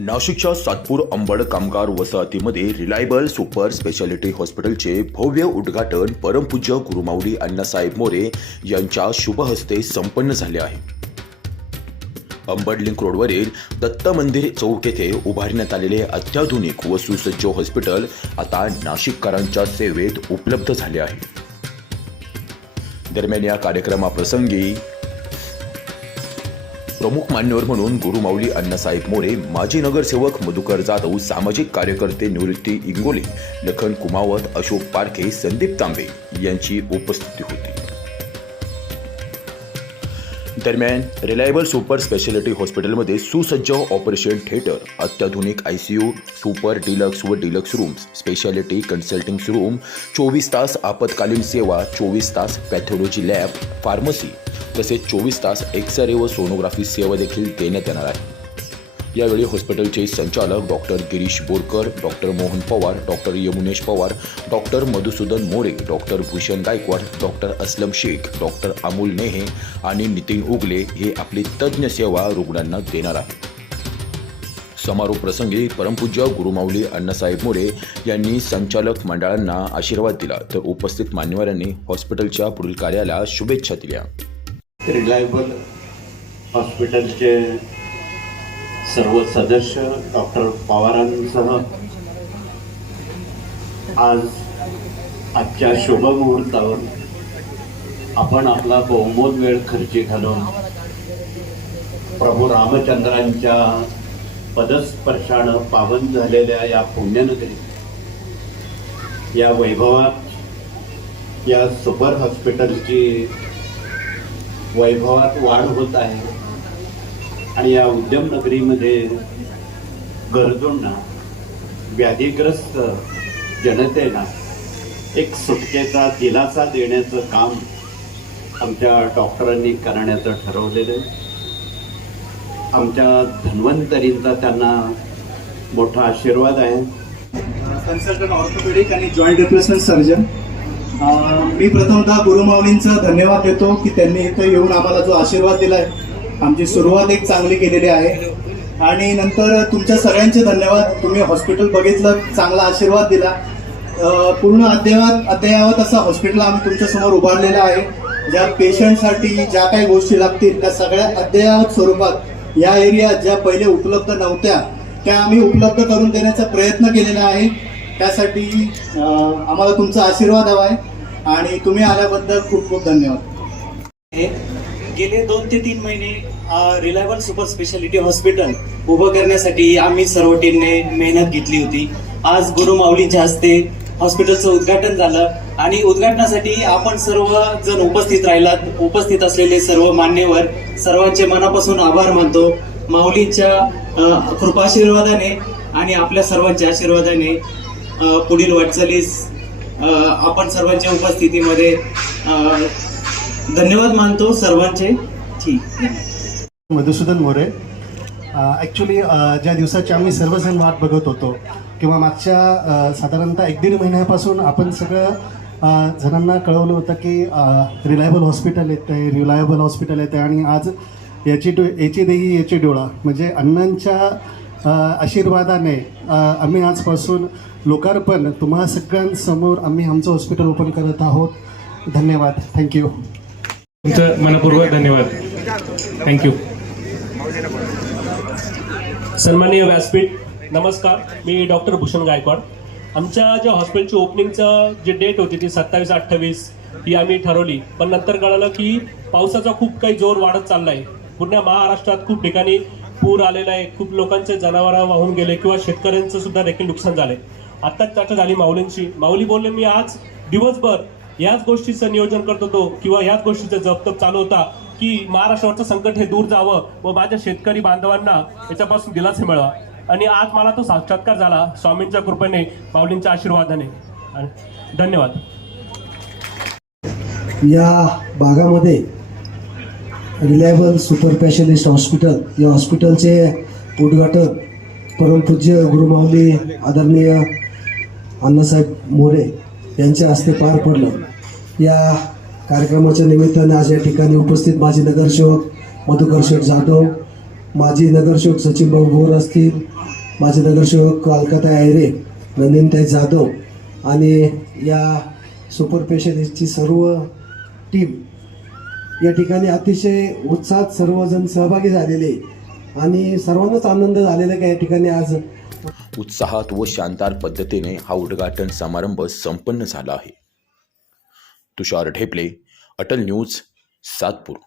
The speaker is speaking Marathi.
नाशिकच्या सातपूर अंबड कामगार वसाहतीमध्ये रिलायबल सुपर स्पेशालिटी हॉस्पिटलचे भव्य उद्घाटन परमपूज्य गुरुमाऊली अण्णासाहेब मोरे यांच्या शुभहस्ते संपन्न झाले आहे. अंबड लिंक रोडवरील दत्त मंदिर चौक येथे उभारण्यात आलेले अत्याधुनिक व सुसज्ज हॉस्पिटल आता नाशिककरांच्या सेवेत उपलब्ध झाले आहे. दरम्यान या कार्यक्रमाप्रसंगी प्रमुख मान्यवर म्हणून गुरुमाऊली अण्णासाहेब मोरे माजी नगरसेवक मधुकर जाधव सामाजिक कार्यकर्ते निवृत्ती इंगोले लखन कुमावत अशोक पारखे संदीप तांबे यांची उपस्थिती होती. दरम्यान रिलायबल सुपर स्पेशालिटी हॉस्पिटलमध्ये सुसज्ज ऑपरेशन थिएटर अत्याधुनिक I C U super deluxe व deluxe rooms specialty consulting room चोवीस तास आपत्कालीन सेवा चोवीस तास पॅथॉलॉजी लॅब फार्मसी तसेच चोवीस तास एक्स रे व सोनोग्राफी सेवा देखील देण्यात येणार आहे. यावेळी हॉस्पिटलचे संचालक doctor Girish Borkar doctor Mohan Pawar doctor Yamunesh Pawar doctor Madhusudan More doctor Bhushan Gaikwad doctor Aslam Shaikh doctor Amol Nehe आणि नितीन उगले हे आपली तज्ज्ञ सेवा रुग्णांना देणार आहेत. समारोप प्रसंगी परमपूज्य गुरुमाऊली अण्णासाहेब मोरे यांनी संचालक मंडळांना आशीर्वाद दिला. तर उपस्थित मान्यवरांनी हॉस्पिटलच्या पुढील कार्याला शुभेच्छा दिल्या. रिलायबल हॉस्पिटलचे सर्व सदस्य डॉक्टर पवारांसह. आज आजच्या शुभ मुहूर्तावर आपण आपला बहुमोल वेळ खर्ची घालून प्रभू रामचंद्रांच्या पदस्पर्शानं पावन झालेल्या या पुण्यनगरीत या वैभवात या सुपर हॉस्पिटलची वैभवात वाढ होत आहे. आणि या उद्यम नगरीमध्ये गरजूंना व्याधीग्रस्त जनतेला एक सुटकेचा दिलासा देण्याचं काम आमच्या डॉक्टरांनी करण्याचं ठरवलेलं आहे. आमच्या धन्वंतरींचा त्यांना मोठा आशीर्वाद आहे. कन्सल्टंट ऑर्थोपेडिक आणि जॉईंट रिप्लेसमेंट सर्जन मी प्रथमतः गुरुमाऊलींचा धन्यवाद देतो की त्यांनी इथं येऊन आम्हाला जो आशीर्वाद दिलाय. आमची सुरुवात एक चांगली केलेली आहे. आणि नंतर तुमच्या सगळ्यांचे धन्यवाद. तुम्ही हॉस्पिटल बघितलं चांगला आशीर्वाद दिला. पूर्ण अद्ययावत अद्ययावत असं हॉस्पिटल आम्ही तुमच्यासमोर उभारलेलं आहे. ज्या पेशंटसाठी ज्या काही गोष्टी लागतील त्या सगळ्या अद्ययावत स्वरूपात या एरियात ज्या पहिले उपलब्ध नव्हत्या त्या आम्ही उपलब्ध करून देण्याचा प्रयत्न केलेला आहे. त्यासाठी आम्हाला तुमचा आशीर्वाद हवा आहे. आणि तुम्ही आल्याबद्दल खूप खूप धन्यवाद. गेले दोन ते तीन महिने रिलायबल सुपर स्पेशालिटी हॉस्पिटल उभं करण्यासाठी आम्ही सर्व टीमने मेहनत घेतली होती. आज गुरु माऊलींच्या हस्ते हॉस्पिटलचं उद्घाटन झालं आणि उद्घाटनासाठी आपण सर्व जण उपस्थित राहिलात. उपस्थित असलेले सर्व मान्यवर सर्वांचे मनापासून आभार मानतो. माऊलींच्या कृपाशीर्वादाने आणि आपल्या सर्वांच्या आशीर्वादाने पुढील वाटचालीस आपण सर्वांच्या उपस्थितीमध्ये धन्यवाद मानतो सर्वांचे. ठीक. मधुसूदन मोरे ॲक्च्युली ज्या दिवसाची आम्ही सर्वजण वाट बघत होतो किंवा मागच्या साधारणतः एक दीड महिन्यापासून आपण सगळं जणांना कळवलं होतं की रिलायबल हॉस्पिटल येतं आहे रिलायबल हॉस्पिटल येतं आहे आणि आज याची डो याची देही याची डोळा म्हणजे अण्णांच्या आशीर्वादाने आम्ही आजपासून लोकार्पण तुम्हा सगळ्यांसमोर आम्ही आमचं हॉस्पिटल ओपन करत आहोत. धन्यवाद. थँक्यू. तुमचं मनपूर्वक धन्यवाद. थँक्यू सन्माननीय व्यासपीठ नमस्कार. मी डॉक्टर भूषण गायकवाड. आमच्या ज्या हॉस्पिटलची ओपनिंगचं जी डेट होती ती सत्तावीस अठ्ठावीस ही आम्ही ठरवली. पण नंतर कळालं की पावसाचा खूप काही जोर वाढत चालला आहे पूर्ण महाराष्ट्रात खूप ठिकाणी पूर आलेला आहे. खूप लोकांचे जनावरं वाहून गेले किंवा शेतकऱ्यांचं सुद्धा देखील नुकसान झालंय. आत्ताच चर्चा झाली माऊलींची. माऊली बोलले मी आज दिवसभर याच गोष्टीचं नियोजन करत होतो किंवा याच गोष्टीचा जपतप चालू होता की महाराष्ट्रावरचं संकट हे दूर जावं व माझ्या शेतकरी बांधवांना याच्यापासून दिलासा मिळावा. आणि आज मला तो साक्षात्कार झाला स्वामींच्या कृपेने माऊलींच्या आशीर्वादाने. धन्यवाद. या भागामध्ये रिलायबल सुपर स्पेशालिस्ट हॉस्पिटल या हॉस्पिटलचे उद्घाटन परमपूज्य गुरुमाऊली आदरणीय अण्णासाहेब मोरे यांच्या हस्ते पार पडलं. या कार्यक्रमाच्या निमित्ताने आज या ठिकाणी उपस्थित माजी नगरसेवक मधुकर शेठ जाधव माजी नगरसेवक सचिन भाऊ भोर असतील माजी नगरसेवक अलकाताई आयरे नंदिनताई जाधव आणि या सुपर स्पेशलिस्टची सर्व टीम या ठिकाणी अतिशय उत्साहात सर्वजण सहभागी झालेले आणि सर्वांनाच आनंद झालेला आहे का या ठिकाणी आज उत्साहात व शानदार पद्धतीने हा उद्घाटन समारंभ संपन्न झाला आहे. तुषार ढेपले अटल न्यूज सातपूर.